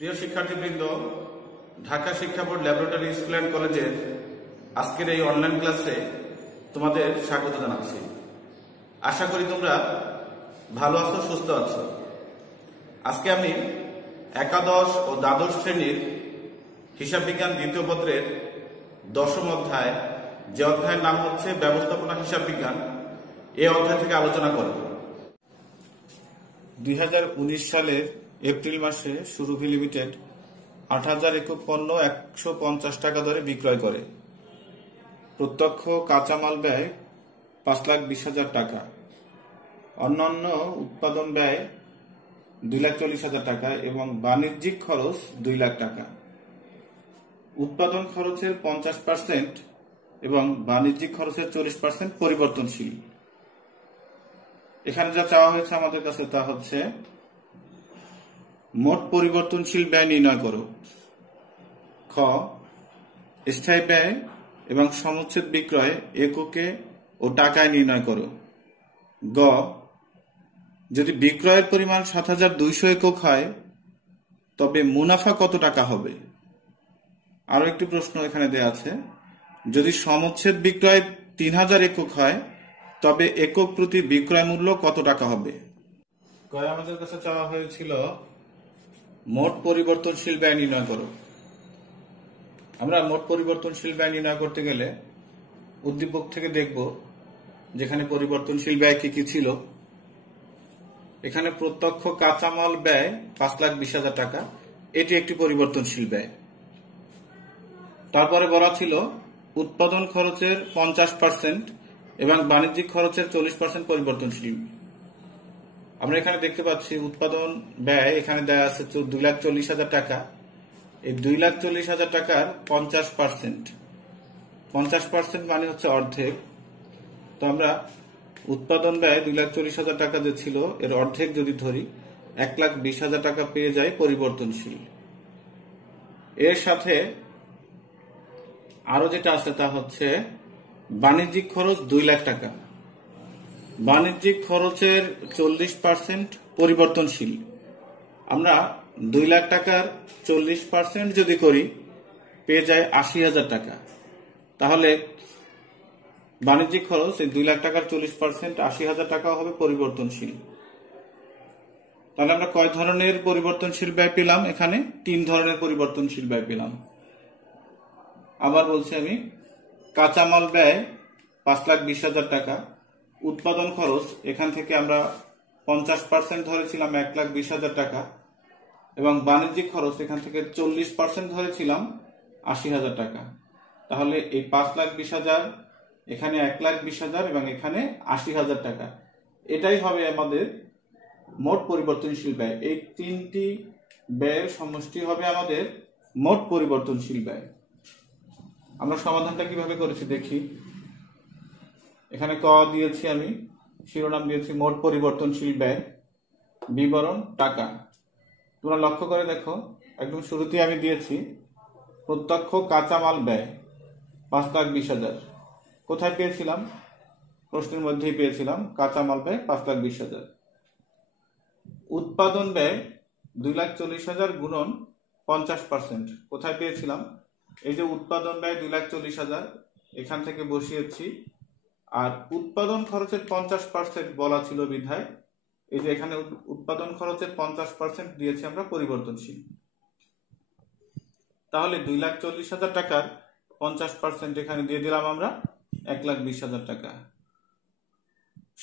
প্রিয় শিক্ষার্থীবৃন্দ, ঢাকা শিক্ষা বোর্ড ল্যাবরেটরি স্কুল অ্যান্ড কলেজের আজকের এই অনলাইন ক্লাসে তোমাদের স্বাগত জানাচ্ছি। আশা করি তোমরা ভালো আছো, সুস্থ আছো। আজকে আমি একাদশ ও দ্বাদশ শ্রেণীর হিসাব বিজ্ঞান দ্বিতীয় পত্রের 10ম অধ্যায়, যে অধ্যায়ের নাম হচ্ছে ব্যবস্থাপনা হিসাব বিজ্ঞান, এই অধ্যায় থেকে আলোচনা করব। 2019 সালের এপ্রিল মাসে সুরভি লিমিটেড 8,000 একক পণ্য 150 টাকা দরে বিক্রয় করে। প্রত্যক্ষ কাঁচামাল ব্যয় 5,20,000 টাকা, অন্যান্য উৎপাদন ব্যয় 2,40,000 টাকা এবং বাণিজ্যিক খরচ 2 লাখ টাকা। উৎপাদন খরচের 50% এবং বাণিজ্যিক খরচের 40% পরিবর্তনশীল। এখানে যা চাওয়া হয়েছে আমাদের কাছে তা হচ্ছে মোট পরিবর্তনশীল ব্যয় নির্ণয় করো। খ, স্থায়ী ব্যয় এবং সমুচ্ছেদ বিক্রয় এককে ও টাকায় নির্ণয় করো। গ, যদি বিক্রয়ের পরিমাণ 7,200 একক হয় তবে মুনাফা কত টাকা হবে? আরো একটি প্রশ্ন এখানে দেয়া আছে, যদি সমুচ্ছেদ বিক্রয় 3,000 একক হয় তবে একক প্রতি বিক্রয় মূল্য কত টাকা হবে? আমাদের কাছে চাওয়া হয়েছিল মোট পরিবর্তনশীল ব্যয় নির্ণয় করো। আমরা মোট পরিবর্তনশীল ব্যয় নির্ণয় করতে গেলে উদ্দীপক থেকে দেখব যেখানে পরিবর্তনশীল ব্যয় কি কি ছিল। এখানে প্রত্যক্ষ কাঁচামাল ব্যয় 5,20,000 টাকা, এটি একটি পরিবর্তনশীল ব্যয়। তারপরে বলা ছিল উৎপাদন খরচের 50% এবং বাণিজ্যিক খরচের 40% পরিবর্তনশীল। আমরা এখানে দেখতে পাচ্ছি উৎপাদন ব্যয় এখানে দেয়া আছে 2,40,000 টাকা। এই 2,40,000 টাকার 50% মানে হচ্ছে অর্ধেক। তো আমরা উৎপাদন ব্যয় 2,40,000 টাকা যে ছিল এর অর্ধেক যদি ধরি 1,20,000 টাকা পেয়ে যায় পরিবর্তনশীল। এর সাথে আরো যেটা আছে তা হচ্ছে বাণিজ্যিক খরচ 2 লাখ টাকা। বাণিজ্যিক খরচের 40% পরিবর্তনশীল। আমরা 2 লাখ টাকার 40% যদি করি পেয়ে যায় 80,000 টাকা। তাহলে বাণিজ্যিক খরচ এই 2 লাখ টাকার 40% 80,000 টাকা হবে পরিবর্তনশীল। তাহলে আমরা কয় ধরনের পরিবর্তনশীল ব্যয় পেলাম? এখানে 3 ধরনের পরিবর্তনশীল ব্যয় পেলাম। আবার বলছি আমি, কাঁচামাল ব্যয় 5,20,000 টাকা, উৎপাদন খরচ এখান থেকে আমরা 50% ধরেছিলাম 1,20,000 টাকা এবং বাণিজ্যিক খরচ এখান থেকে 40% ধরেছিলাম 80,000 টাকা। তাহলে এই 5,20,000, এখানে 1,20,000 এবং এখানে 80,000 টাকা, এটাই হবে আমাদের মোট পরিবর্তনশীল ব্যয়। এই 3টি ব্যয়ের সমষ্টি হবে আমাদের মোট পরিবর্তনশীল ব্যয়। আমরা সমাধানটা কিভাবে করেছি দেখি। এখানে ক দিয়েছি, আমি শিরোনাম দিয়েছি মোট পরিবর্তনশীল ব্যয়, বিবরণ টাকা। তোমরা লক্ষ্য করে দেখো, একদম শুরুতেই আমি দিয়েছি প্রত্যক্ষ কাঁচামাল ব্যয় 5,20,000। কোথায় পেয়েছিলাম? প্রশ্নের মধ্যেই পেয়েছিলাম কাঁচামাল ব্যয় 5,20,000। উৎপাদন ব্যয় 2,40,000 গুণন 50%, কোথায় পেয়েছিলাম? এই যে উৎপাদন ব্যয় 2,40,000, এখান থেকে বসিয়েছি। আর উৎপাদন খরচের 50% বলা ছিল বিধায় এই যে এখানে উৎপাদন খরচের 50% দিয়েছি আমরা পরিবর্তনশীল। তাহলে 2,40,000 টাকার 50% এখানে দিয়ে দিলাম আমরা 1,20,000 টাকা।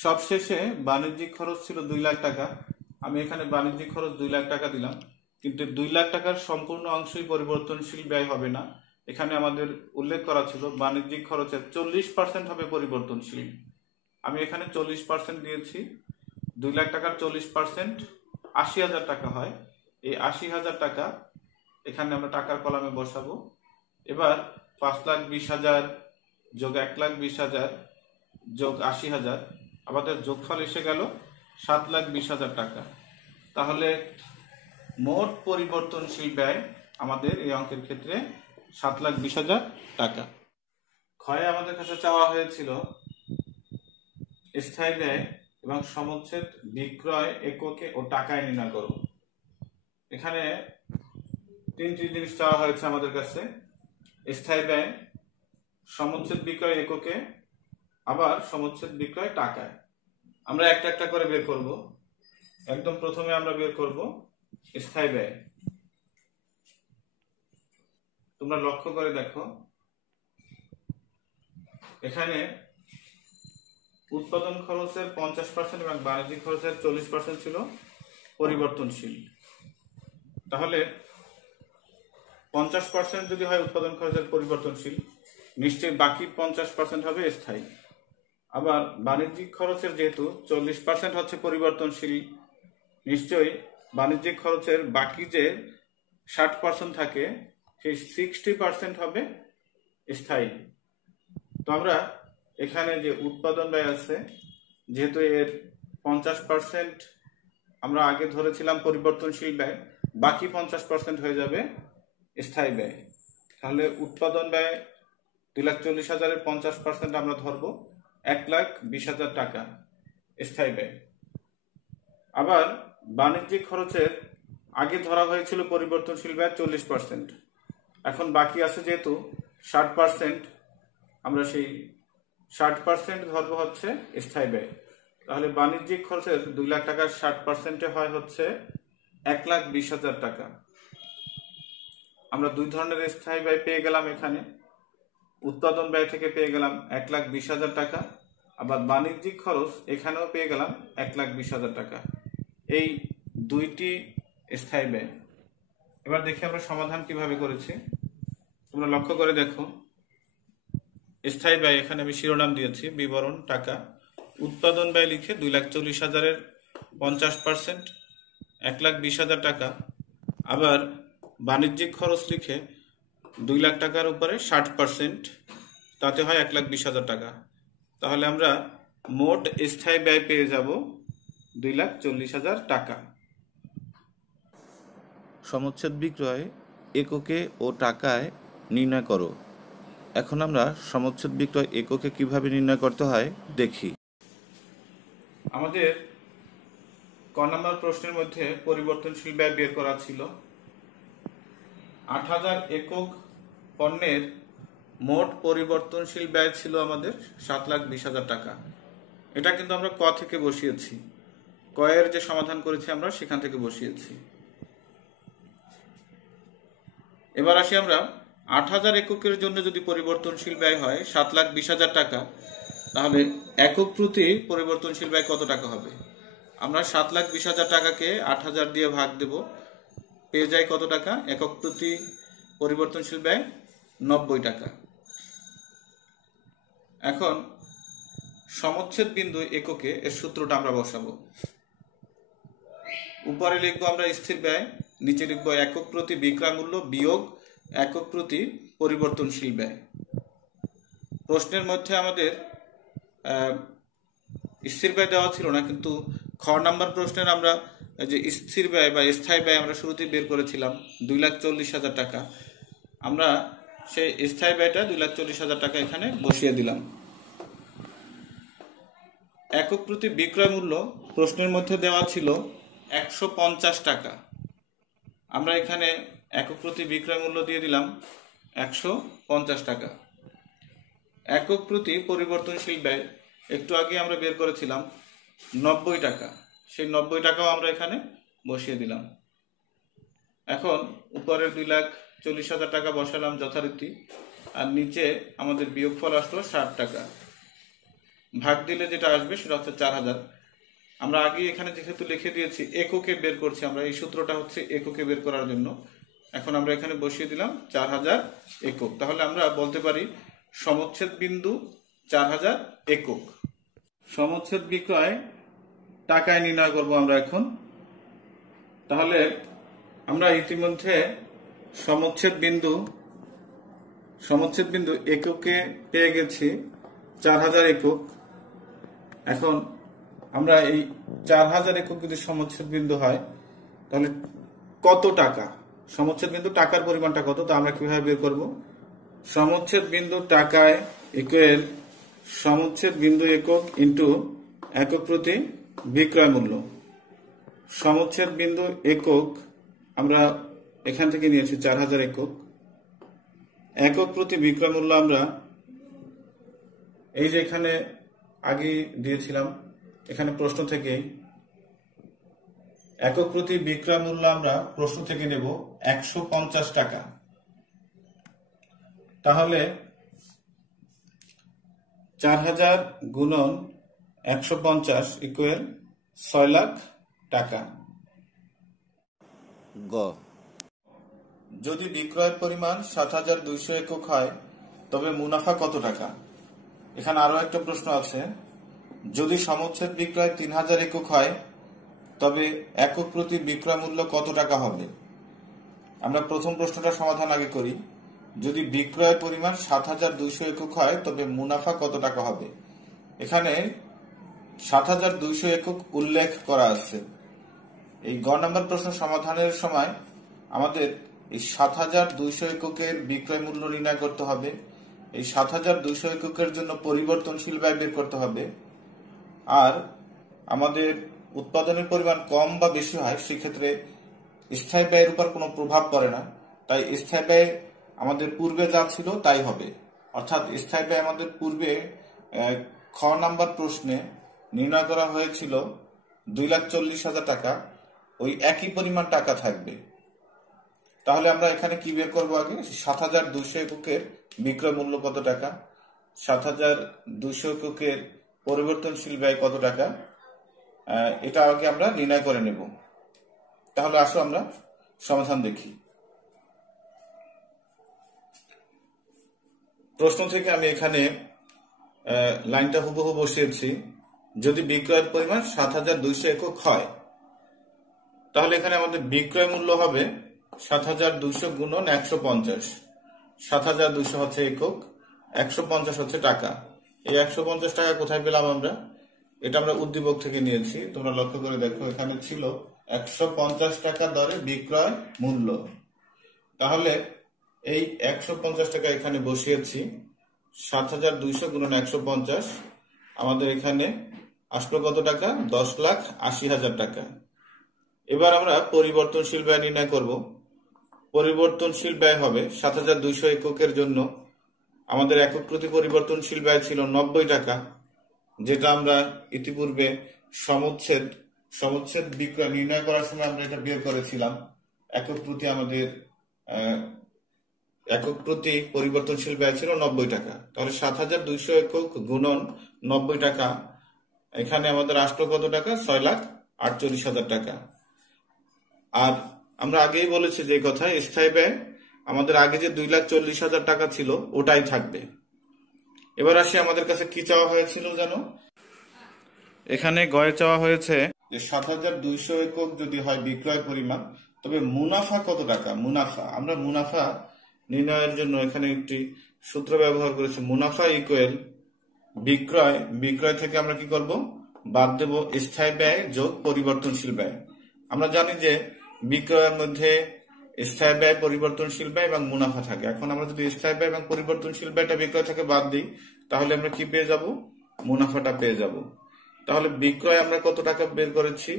সবশেষে বাণিজ্যিক খরচ ছিল 2 লাখ টাকা। আমি এখানে বাণিজ্যিক খরচ 2 লাখ টাকা দিলাম, কিন্তু 2 লাখ টাকার সম্পূর্ণ অংশই পরিবর্তনশীল ব্যয় হবে না। এখানে আমাদের উল্লেখ করা ছিল বাণিজ্যিক খরচের 40% হবে পরিবর্তনশীল। আমি এখানে 40% দিয়েছি। 2 লাখ টাকার 40% 80,000 টাকা হয়। এই 80,000 টাকা এখানে আমরা টাকার কলামে বসাবো। এবার 5,20,000 যোগ 1,20,000 যোগ 80,000, আমাদের যোগফল এসে গেল 7,20,000 টাকা। তাহলে মোট পরিবর্তনশীল ব্যয় আমাদের এই অঙ্কের ক্ষেত্রে 7,20,000 টাকা। ক্ষয়ে আমাদের কাছে চাওয়া হয়েছিল স্থায়ী ব্যয় এবং সমুচ্ছেদ বিক্রয় এককে ও টাকায় নির্ণয় করো। এখানে তিনটি জিনিস চাওয়া হয়েছে আমাদের কাছে: স্থায়ী ব্যয়, সমচ্ছেদ বিক্রয় এককে, আবার সমচ্ছেদ বিক্রয় টাকায়। আমরা একটা একটা করে বের করব। একদম প্রথমে আমরা বের করব স্থায়ী ব্যয়। তোমরা লক্ষ্য করে দেখো, এখানে উৎপাদন খরচের 50% এবং বাণিজ্যিক খরচের 40% ছিল পরিবর্তনশীল। তাহলে 50% যদি হয় উৎপাদন খরচের পরিবর্তনশীল, নিশ্চয়ই বাকি 50% হবে স্থায়ী। আবার বাণিজ্যিক খরচের যেহেতু 40% হচ্ছে পরিবর্তনশীল, নিশ্চয়ই বাণিজ্যিক খরচের বাকি যে 60% থাকে সেই 60% হবে স্থায়ী। তো আমরা এখানে যে উৎপাদন ব্যয় আছে, যেহেতু এর 50% আমরা আগে ধরেছিলাম পরিবর্তনশীল ব্যয়, বাকি 50% হয়ে যাবে স্থায়ী ব্যয়। তাহলে উৎপাদন ব্যয় 2,40,000-এর 50% আমরা ধরবো 1,20,000 টাকা স্থায়ী ব্যয়। আবার বাণিজ্যিক খরচের আগে ধরা হয়েছিল পরিবর্তনশীল ব্যয় 40%, এখন বাকি আছে যেহেতু 60%, আমরা সেই 60% ধরবো হচ্ছে স্থায়ী ব্যয়। তাহলে বাণিজ্যিক খরচের 2 লাখ টাকার 60% হয় হচ্ছে 1,20,000 টাকা। আমরা দুই ধরনের স্থায়ী ব্যয় পেয়ে গেলাম এখানে। উৎপাদন ব্যয় থেকে পেয়ে গেলাম 1,20,000 টাকা, আবার বাণিজ্যিক খরচ এখানেও পেয়ে গেলাম 1,20,000 টাকা। এই দুইটি স্থায়ী ব্যয়। এবার দেখি আমরা সমাধান কিভাবে করেছি। তোমরা লক্ষ্য করে দেখো, স্থায়ী ব্যয় এখানে আমি শিরোনাম দিয়েছি বিবরণ টাকা। উৎপাদন ব্যয় লিখে 2,40,000-এর 50% 1,20,000 টাকা। আবার বাণিজ্যিক খরচ লিখে 2 লাখ টাকার উপরে 60%, তাতে হয় 1,20,000 টাকা। তাহলে আমরা মোট স্থায়ী ব্যয় পেয়ে যাব 2,40,000 টাকা। সমচ্ছেদ বিক্রয় এককে ও টাকায় নির্ণয় করো। এখন আমরা সমচ্ছেদ বিক্রয় এককে কিভাবে নির্ণয় করতে হয় দেখি। আমাদের ক নম্বর প্রশ্নের মধ্যে পরিবর্তনশীল ব্যয় বের করা ছিল। 8,000 একক পণ্যের মোট পরিবর্তনশীল ব্যয় ছিল আমাদের 7,20,000 টাকা। এটা কিন্তু আমরা ক থেকে বসিয়েছি, ক এর যে সমাধান করেছি আমরা সেখান থেকে বসিয়েছি। এবার আসি আমরা 8,000 এককের জন্য যদি পরিবর্তনশীল ব্যয় হয় 7,20,000 টাকা, তাহলে একক প্রতি পরিবর্তনশীল ব্যয় কত টাকা হবে? আমরা 7,20,000 টাকাকে 8,000 দিয়ে ভাগ দেব, পেয়ে যায় কত টাকা? একক প্রতি পরিবর্তনশীল ব্যয় 90 টাকা। এখন সমচ্ছেদ বিন্দু এককে এর সূত্রটা আমরা বসাবো। উপরে লিখবো আমরা স্থির ব্যয়, নিচে লিখবো একক প্রতি বিক্রয় মূল্য বিয়োগ একক প্রতি পরিবর্তনশীল ব্যয়। প্রশ্নের মধ্যে আমাদের স্থির ব্যয় দেওয়া ছিল না, কিন্তু খ নাম্বার প্রশ্নের আমরা যে স্থির ব্যয় বা স্থায়ী ব্যয় আমরা শুরুতেই বের করেছিলাম 2,40,000 টাকা। আমরা সেই স্থায়ী ব্যয়টা 2,40,000 টাকা এখানে বসিয়ে দিলাম। একক প্রতি বিক্রয় মূল্য প্রশ্নের মধ্যে দেওয়া ছিল 150 টাকা। আমরা এখানে একক প্রতি বিক্রয় মূল্য দিয়ে দিলাম 150 টাকা। একক প্রতি পরিবর্তনশীল ব্যয় একটু আগে আমরা বের করেছিলাম 90 টাকা, সেই 90 টাকাও আমরা এখানে বসিয়ে দিলাম। এখন উপরের 2,40,000 টাকা বসালাম যথারীতি, আর নিচে আমাদের বিয়োগফল আসলো 60 টাকা। ভাগ দিলে যেটা আসবে সেটা হচ্ছে 4,000। আমরা আগে এখানে যেহেতু লিখে দিয়েছি এককে বের করছি, আমরা এই সূত্রটা হচ্ছে এককে বের করার জন্য। এখন আমরা এখানে বসিয়ে দিলাম 4,000 একক। তাহলে আমরা বলতে পারি সমচ্ছেদ বিন্দু 4,000 একক। সমচ্ছেদ বিক্রয় টাকায় নির্ণয় করব আমরা এখন। তাহলে আমরা ইতিমধ্যে সমচ্ছেদ বিন্দু এককে পেয়ে গেছি 4,000 একক। এখন আমরা এই 4,000 একক যদি সমচ্ছেদ বিন্দু হয় তাহলে কত টাকা, সমচ্ছেদ বিন্দু টাকার পরিমাণটা কত, তা আমরা কিভাবে বের করব? সমচ্ছেদ বিন্দু টাকায় ইকুয়াল সমচ্ছেদ বিন্দু একক ইন্টু একক প্রতি বিক্রয় মূল্য। সমচ্ছেদ বিন্দু একক আমরা এখান থেকে নিয়েছি 4000 একক। একক প্রতি বিক্রয় মূল্য আমরা এই যে এখানে আগে দিয়েছিলাম, এখানে প্রশ্ন থেকে একক প্রতি বিক্রয় মূল্য আমরা প্রশ্ন থেকে নেব 150 টাকা। তাহলে 4000 গুণন 150 ইকুয়াল 6 লাখ টাকা। গ, যদি বিক্রয়ের পরিমাণ 7200 একক হয় তবে মুনাফা কত টাকা? এখানে আরো একটা প্রশ্ন আছে, যদি সমচ্ছেদ বিক্রয় 3000 একক হয় তবে একক প্রতি বিক্রয় মূল্য কত টাকা হবে? আমরা প্রথম প্রশ্নটা সমাধান আগে করি। যদি বিক্রয়ের পরিমাণ 7200 একক হয় তবে মুনাফা কত টাকা হবে? এখানে 7200 একক উল্লেখ করা আছে। এই গ নম্বর প্রশ্ন সমাধানের সময় আমাদের এই 7200 এককের বিক্রয় মূল্য নির্ণয় করতে হবে। এই 7200 এককের জন্য পরিবর্তনশীল ব্যয় বের করতে হবে। আর আমাদের উৎপাদনের পরিমাণ কম বা বেশি হয় সেক্ষেত্রে স্থায়ী ব্যয়ের উপর কোনো প্রভাব পড়ে না, তাই স্থায়ী ব্যয় আমাদের পূর্বে যা ছিল তাই হবে। অর্থাৎ স্থায়ী ব্যয় আমাদের পূর্বে খ নাম্বার প্রশ্নে নির্ণয় করা হয়েছিল 2,40,000 টাকা, ওই একই পরিমাণ টাকা থাকবে। তাহলে আমরা এখানে কি বের করবো? আগে 7200 এককের বিক্রয় মূল্য কত টাকা, 7200 এককের পরিবর্তনশীল ব্যয় কত টাকা, এটা আগে আমরা নির্ণয় করে নেব। তাহলে আসো আমরা সমাধান দেখি। প্রশ্ন থেকে আমি এখানে লাইনটা হুবহু বসিয়েছি। যদি বিক্রয়ের পরিমাণ 7200 একক হয় তাহলে এখানে আমাদের বিক্রয় মূল্য হবে 7200 গুণন 150। 7200 হচ্ছে একক, 150 হচ্ছে টাকা। এই 150 টাকা কোথায় পেলাম আমরা? এটা আমরা উদ্দীপক থেকে নিয়েছি। তোমরা লক্ষ্য করে দেখো, এখানে ছিল 150 টাকা দরে বিক্রয় মূল্য। তাহলে এই 150 টাকা এখানে বসিয়েছি। 7200 গুণন 150 আমাদের এখানে আসলো কত টাকা? 10,80,000 টাকা। এবার আমরা পরিবর্তনশীল ব্যয় নির্ণয় করব। পরিবর্তনশীল ব্যয় হবে 7200 এককের জন্য আমাদের একক প্রতি পরিবর্তনশীল ব্যয় ছিল 90 টাকা, যেটা আমরা ইতিপূর্বে সমচ্ছেদ বিক্রয় নির্ণয় করার সময় আমরা এটা বের করেছিলাম। একক প্রতি পরিবর্তনশীল ব্যয় ছিল 90 টাকা। তাহলে 7200 একক গুণন 90 টাকা, এখানে আমাদের আসলো কত টাকা? 6,48,000 টাকা। আর আমরা আগেই বলেছি যে কথা, স্থায়ী ব্যয় আমাদের আগে যে 2,40,000 টাকা ছিল ওটাই থাকবে। এবার আসি আমাদের কাছে কি চাওয়া হয়েছিল জানো? এখানে গয়ে চাওয়া হয়েছে যে 7200 একক যদি হয় বিক্রয় পরিমাণ তবে মুনাফা কত টাকা। আমরা মুনাফা নির্ণয়ের জন্য এখানে একটি সূত্র ব্যবহার করেছি। মুনাফা ইকুয়াল বিক্রয় থেকে আমরা কি করব? বাদ দেব স্থায়ী ব্যয় যোগ পরিবর্তনশীল ব্যয়। আমরা জানি যে বিক্রয়ের মধ্যে স্থায়ী ব্যয়, পরিবর্তনশীল ব্যয় এবং মুনাফা থাকে। এখন আমরা যদি স্থায়ী ব্যয় এবং পরিবর্তনশীল ব্যয়টা বিক্রয় থেকে বাদ দিই তাহলে আমরা কি পেয়ে যাব? মুনাফাটা পেয়ে যাব। তাহলে বিক্রয় আমরা কত টাকা বের করেছি?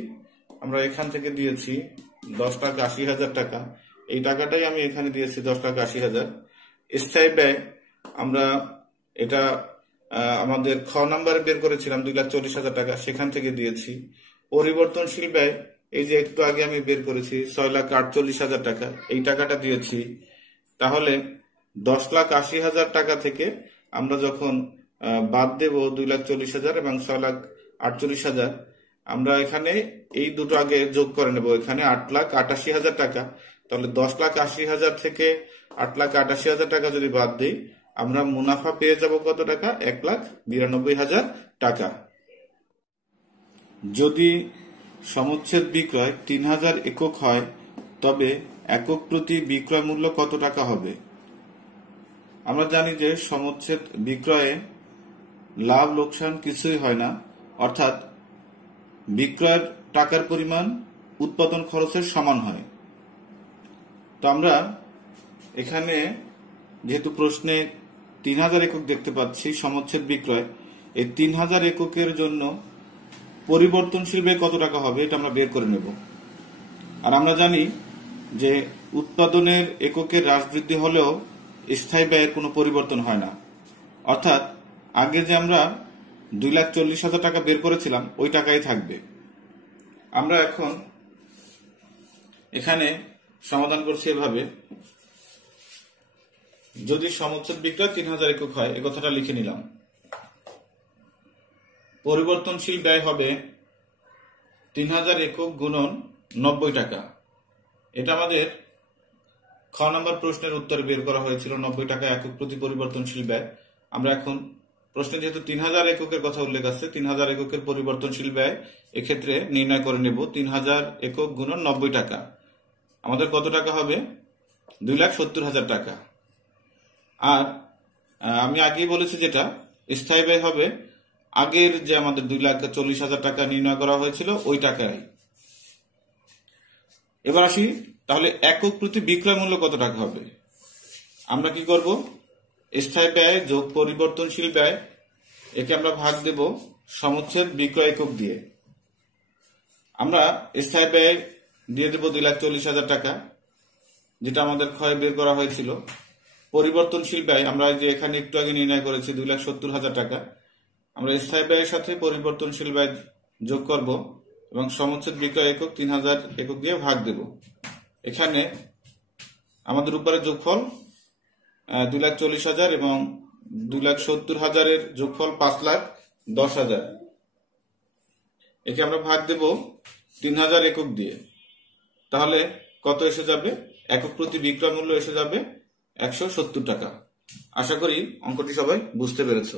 আমরা এখান থেকে দিয়েছি 10,80,000 টাকা। এই টাকাটাই আমি এখানে দিয়েছি 10,80,000। স্থায়ী ব্যয় আমরা এটা আমাদের খ নাম্বারে বের করেছিলাম 2,40,000 টাকা, সেখান থেকে দিয়েছি। পরিবর্তনশীল ব্যয় এই যে একটু আগে আমি বের করেছি 6,48,000 টাকা, এই টাকাটা দিয়েছি। তাহলে 10,80,000 টাকা থেকে আমরা যখন বাদ দেব 2,40,000 এবং 6,48,000, আমরা এখানে এই দুটো আগে যোগ করে নেব, এখানে 8,88,000 টাকা। তাহলে 10,80,000 থেকে 8,88,000 টাকা যদি বাদ দিই আমরা মুনাফা পেয়ে যাব কত টাকা? 1,92,000 টাকা। যদি সমচ্ছেদ বিক্রয় 3000 একক হয় তবে একক প্রতি বিক্রয় মূল্য কত টাকা হবে? আমরা জানি যে সমচ্ছেদ বিক্রয়ে লাভ লোকসান কিছুই হয় না, অর্থাৎ বিক্রয়ের টাকার পরিমাণ উৎপাদন খরচের সমান হয়। তো আমরা এখানে যেহেতু প্রশ্নে 3000 একক দেখতে পাচ্ছি সমচ্ছেদ বিক্রয়, এই 3000 এককের জন্য পরিবর্তনশীল ব্যয় কত টাকা হবে এটা আমরা বের করে নেব। আর আমরা জানি যে উৎপাদনের এককের হ্রাস বৃদ্ধি হলেও স্থায়ী ব্যয়ের কোনো পরিবর্তন হয় না। অর্থাৎ আগে যে আমরা 2,40,000 টাকা বের করেছিলাম ওই টাকাই থাকবে। আমরা এখন এখানে সমাধান করছি এভাবে, যদি সমচ্ছেদ বিক্রয় 3,000 একক হয়, এ কথাটা লিখে নিলাম। পরিবর্তনশীল ব্যয় হবে 3,000 একক গুণন 90 টাকা। এটা আমাদের খ নম্বর প্রশ্নের উত্তরে বের করা হয়েছিল, 90 টাকা একক প্রতি পরিবর্তনশীল ব্যয়। আমরা এখন প্রশ্নে যেহেতু 3,000 এককের কথা উল্লেখ আছে, 3,000 এককের পরিবর্তনশীল ব্যয় এক্ষেত্রে নির্ণয় করে নেব। 3,000 একক গুণন 90 টাকা আমাদের কত টাকা হবে? 2,70,000 টাকা। আর আমি আগেই বলেছি যেটা স্থায়ী ব্যয় হবে আগের যে আমাদের 2,40,000 টাকা নির্ণয় করা হয়েছিল ওই টাকায়। এবার আসি, তাহলে একক প্রতি বিক্রয় মূল্য কত টাকা হবে? আমরা কি করব? স্থায়ী ব্যয় যোগ পরিবর্তনশীল ব্যয়, একে আমরা ভাগ দেব সমচ্ছেদ বিক্রয় একক দিয়ে। আমরা স্থায়ী ব্যয় দিয়ে দেব 2,40,000 টাকা, যেটা আমাদের ক্ষয় বের করা হয়েছিল। পরিবর্তনশীল ব্যয় আমরা যে এখানে একটু আগে নির্ণয় করেছি 2,70,000 টাকা, আমরা স্থায়ী ব্যয়ের সাথে পরিবর্তনশীল ব্যয় যোগ করব এবং সমচ্ছেদ বিক্রয় একক 3,000 একক দিয়ে ভাগ দেব। এখানে আমাদের উপরে যোগফল 2,40,000 এবং 2,70,000 এর যোগফল 5,10,000। একে আমরা ভাগ দেব 3,000 একক দিয়ে। তাহলে কত এসে যাবে? একক প্রতি বিক্রয় মূল্য এসে যাবে 170 টাকা। আশা করি অঙ্কটি সবাই বুঝতে পেরেছো।